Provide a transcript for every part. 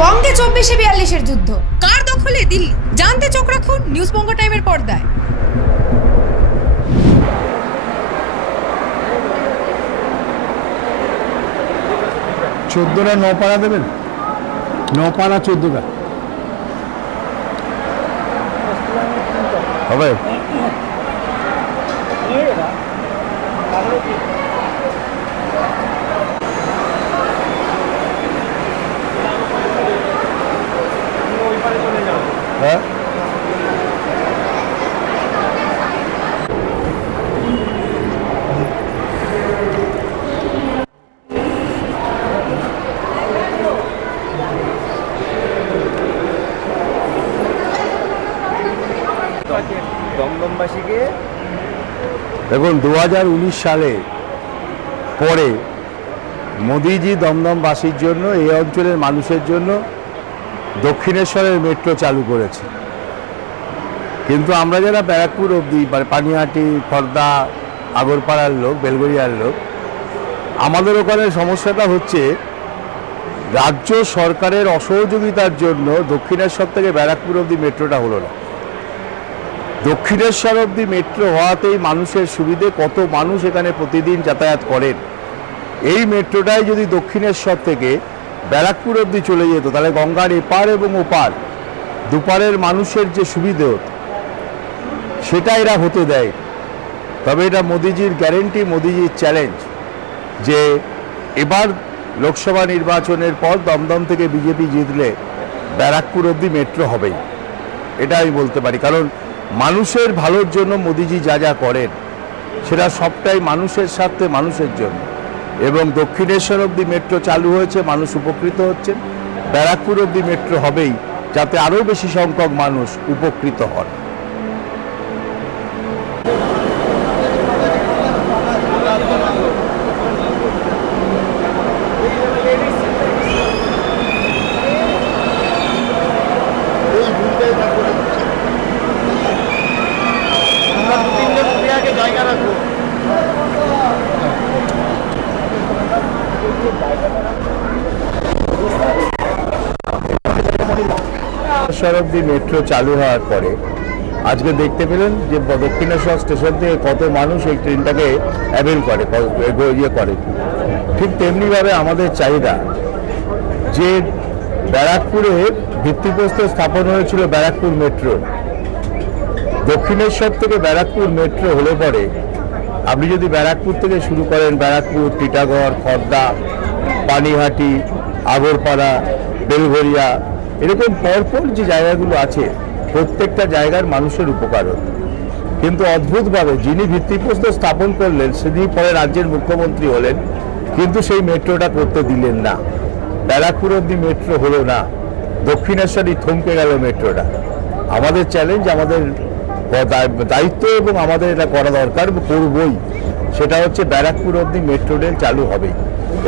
বঙ্গে 24-42 যুদ্ধ কার দখলে দিল্লি জানতে চোখ রাখুন নিউজ বঙ্গ টাইমের পর্দায়। চোদ্দটা নপাড়া দেবেন, নপাড়া 14টা হবে। হ্যাঁ দমদমবাসীকে দেখুন 2019 সালে পরে মোদিজি দমদমবাসীর জন্য, এই অঞ্চলের মানুষের জন্য দক্ষিণেশ্বরের মেট্রো চালু করেছে। কিন্তু আমরা যারা ব্যারাকপুর অবধি, পানিহাটি, খর্দা, আগরপাড়ার লোক, বেলগড়িয়ার লোক, আমাদের ওখানে সমস্যাটা হচ্ছে রাজ্য সরকারের অসহযোগিতার জন্য দক্ষিণেশ্বর থেকে ব্যারাকপুর অবধি মেট্রোটা হলো না। দক্ষিণেশ্বর অবধি মেট্রো হওয়াতেই মানুষের সুবিধে, কত মানুষ এখানে প্রতিদিন যাতায়াত করেন। এই মেট্রোটাই যদি দক্ষিণেশ্বর থেকে ব্যারাকপুর অবধি চলে যেত, তাহলে গঙ্গার এপার এবং ওপার দুপারের মানুষের যে সুবিধে হতো সেটা এরা হতে দেয়। তবে এটা মোদিজির গ্যারেন্টি, মোদিজির চ্যালেঞ্জ যে এবার লোকসভা নির্বাচনের পর দমদম থেকে বিজেপি জিতলে ব্যারাকপুর অবধি মেট্রো হবেই, এটা আমি বলতে পারি। কারণ মানুষের ভালোর জন্য মোদিজি যা যা করেন সেটা সবটাই মানুষের স্বার্থে, মানুষের জন্য। এবং দক্ষিণেশ্বর অবধি মেট্রো চালু হয়েছে, মানুষ উপকৃত হচ্ছেন। ব্যারাকপুর অবধি মেট্রো হবেই, যাতে আরও বেশি সংখ্যক মানুষ উপকৃত হন। অবধি মেট্রো চালু হওয়ার পরে আজকে দেখতে পেলেন যে দক্ষিণেশ্বর স্টেশন থেকে কত মানুষ এই ট্রেনটাকে অ্যাভেল করে, ইয়ে করে। ঠিক তেমনিভাবে আমাদের চাহিদা যে ব্যারাকপুরে ভিত্তিপ্রস্তর স্থাপন হয়েছিল ব্যারাকপুর মেট্রো, দক্ষিণেশ্বর থেকে ব্যারাকপুর মেট্রো হলে পরে আপনি যদি ব্যারাকপুর থেকে শুরু করেন, ব্যারাকপুর, টিটাগড়, খর্দা, পানিহাটি, আগরপাড়া, বেলঘরিয়া, এরকম পরপর যে জায়গাগুলো আছে প্রত্যেকটা জায়গার মানুষের উপকার হতো। কিন্তু অদ্ভুতভাবে যিনি ভিত্তিপ্রস্তর স্থাপন করলেন তিনি পরে রাজ্যের মুখ্যমন্ত্রী হলেন, কিন্তু সেই মেট্রোটা করতে দিলেন না। ব্যারাকপুর অবধি মেট্রো হলো না, দক্ষিণেশ্বরই থমকে গেল মেট্রোটা। আমাদের চ্যালেঞ্জ, আমাদের দায়িত্ব এবং আমাদের এটা করা দরকার, করবই। সেটা হচ্ছে ব্যারাকপুর অবধি মেট্রো রেল চালু হবে।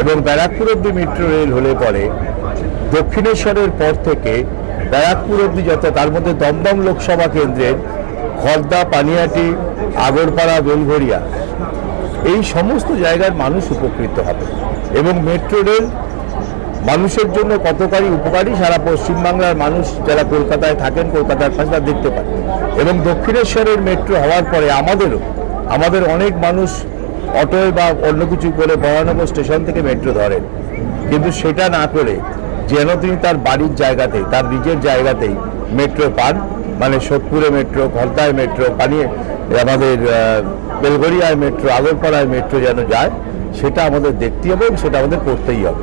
এবং ব্যারাকপুর অবধি মেট্রো রেল হলে পরে দক্ষিণেশ্বরের পর থেকে ব্যারাকপুর অবধি যত, তার মধ্যে দমদম লোকসভা কেন্দ্রের খর্দা, পানিহাটি, আগরপাড়া, বেলঘরিয়া, এই সমস্ত জায়গার মানুষ উপকৃত হবে। এবং মেট্রো রেল মানুষের জন্য কতকারী উপকারী সারা পশ্চিমবাংলার মানুষ যারা কলকাতায় থাকেন, কলকাতার পাশে দেখতে পান। এবং দক্ষিণেশ্বরের মেট্রো হওয়ার পরে আমাদের অনেক মানুষ অটোয় বা অন্য কিছু করে বরানগর স্টেশন থেকে মেট্রো ধরেন, কিন্তু সেটা না করে যেন তিনি তার বাড়ির জায়গাতেই, তার নিজের জায়গাতেই মেট্রো পান। মানে সোদপুরে মেট্রো, খর্দায় মেট্রো, আমাদের বেলঘরিয়ায় মেট্রো, আগরপাড়ায় মেট্রো যেন যায়, সেটা আমাদের দেখতে হবে এবং সেটা আমাদের করতেই হবে।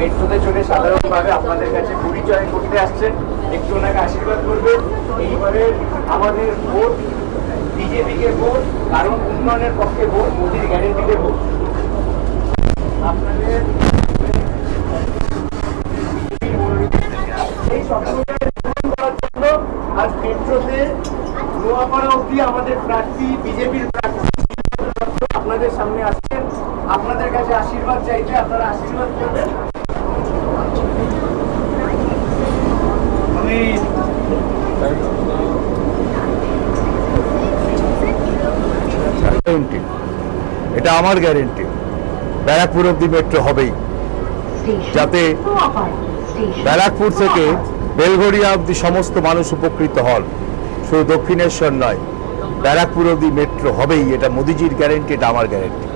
মেট্রোতে চলে সাধারণভাবে আপনাদের কাছে পরিচয় করতে আসছেন, একটু ওনাকে আশীর্বাদ করবেন। এইবারে আমাদের ভোট বিজেপিকে ভোট, কারণ উন্নয়নের পক্ষে ভোট, মোদির গ্যারেন্টিতে ভোট। আপনাদের এই স্বপ্নকে পূরণ করার জন্য আজ মেট্রোতে নোয়াপাড়া অবধি আমাদের প্রার্থী, বিজেপির প্রার্থী আপনাদের সামনে আসছেন। আপনাদের কাছে আশীর্বাদ চাইতে, আপনারা আশীর্বাদ করবেন। এটা আমার গ্যারেন্টি, ব্যারাকপুর অব্দি মেট্রো হবেই, যাতে ব্যারাকপুর থেকে বেলঘরিয়া অব্দি সমস্ত মানুষ উপকৃত হন। শুধু দক্ষিণেশ্বর নয়, ব্যারাকপুর অব্দি মেট্রো হবেই, এটা মোদিজির গ্যারেন্টি, এটা আমার গ্যারেন্টি।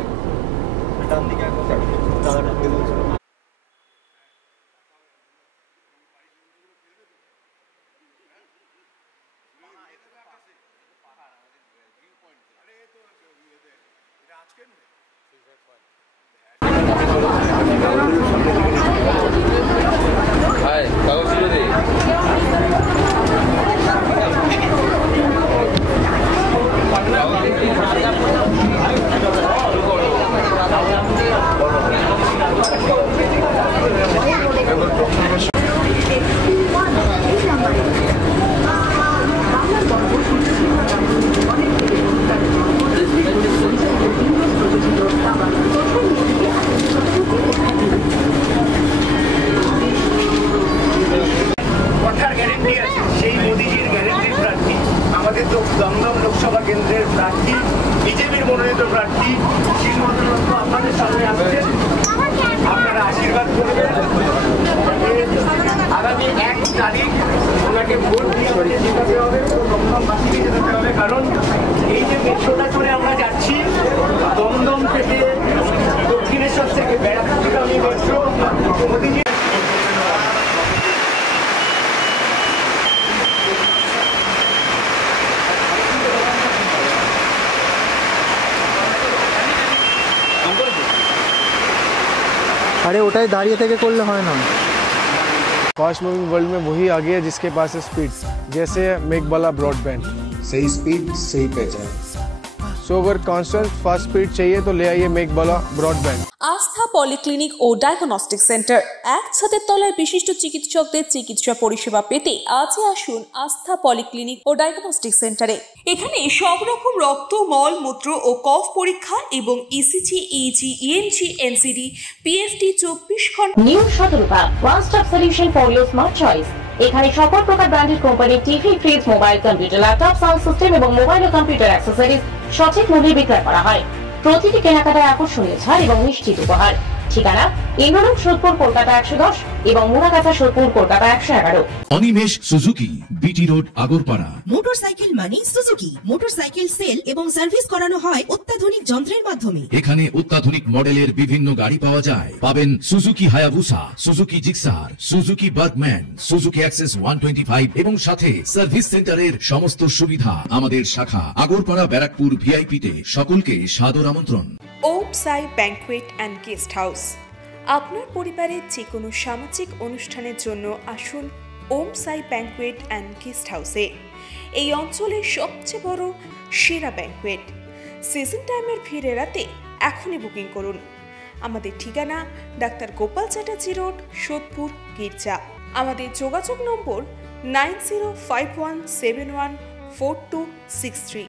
দমদম লোকসভা কেন্দ্রের প্রার্থী, বিজেপির মনোনীত প্রার্থী শ্রীমন্ত আপনাদের সামনে আসছেন। আপনারা আশীর্বাদ করবেন, আগামী 1 তারিখ ওনাকে ভোট দিয়ে জেতাতে হবে, দমদমবাসীকে জেতাতে হবে। কারণ এই যে মেট্রোটা করে আমরা যাচ্ছি, দমদম থেকে দক্ষিণেশ্বর থেকে ব্যারাকপুরগামী মেট্রো, মোদিজি अरे उठाई दाड़िए থেকে করলে হয় না। फास्ट मूविंग वर्ल्ड में वही आ गया जिसके पास है स्पीड, जैसे मेघबाला ब्रॉडबैंड। सही स्पीड सही पहचान। सो अगर कांस्टेंट फास्ट स्पीड चाहिए तो ले आइए मेघबाला ब्रॉडबैंड। আস্থা পলিক্লিনিক ও ডায়াগনস্টিক সেন্টার, এক ছাদের তলায় বিশিষ্ট চিকিৎসকদের চিকিৎসা পরিষেবা পেতে আজই আসুন আস্থা পলিক্লিনিক ও ডায়াগনস্টিক সেন্টারে। এখানে সব রকম রক্ত, মল, মূত্র ও কফ পরীক্ষা এবং ECG, easy, ENG, NCD, PFT 24 ঘন্টা। New Shatarupa, one stop solution for your smart choice. এখানে সকল প্রকার ব্র্যান্ডেড কোম্পানির TV, fridge, mobile, computer, laptop, sound system এবং মোবাইল ও কম্পিউটার অ্যাক্সেসরিজ সঠিক মূল্যে বিক্রয় করা হয়। প্রতিটি কেনাকাটায় আকর্ষণীয় ছাড় এবং নিশ্চিত উপহার। ঠিকানা ইন্দ্রলোক, সোদপুর, কলকাতা 110 এবং Muragachha, Sodepur, Kolkata 111। Animesh Suzuki, BT road, Agarpara. Motorcycle মানে সুজুকি। মোটরসাইকেল সেল এবং সার্ভিস করানো হয় অত্যাধুনিক যন্ত্রের মাধ্যমে। এখানে অত্যাধুনিক মডেলের বিভিন্ন গাড়ি পাওয়া যায়। পাবেন Suzuki Hayabusa, Suzuki Gixxer, Suzuki Bergman, Suzuki access 125 এবং সাথে সার্ভিস সেন্টারের সমস্ত সুবিধা। আমাদের শাখা আগরপাড়া, ব্যারাকপুর ভিআইপি তে। সকলকে সাদর আমন্ত্রণ। ওম সাই ব্যাংকুয়েট অ্যান্ড গেস্ট হাউস। আপনার পরিবারের যে কোনো সামাজিক অনুষ্ঠানের জন্য আসুন ওম সাই ব্যাংকুয়েট অ্যান্ড গেস্ট হাউসে। এই অঞ্চলের সবচেয়ে বড় সেরা ব্যাংকুয়েট। সিজন টাইমের ভিড় এড়াতে এখনই বুকিং করুন। আমাদের ঠিকানা ডাক্তার গোপাল চ্যাটার্জি রোড, সোদপুর, গির্জা। আমাদের যোগাযোগ নম্বর 9051714263।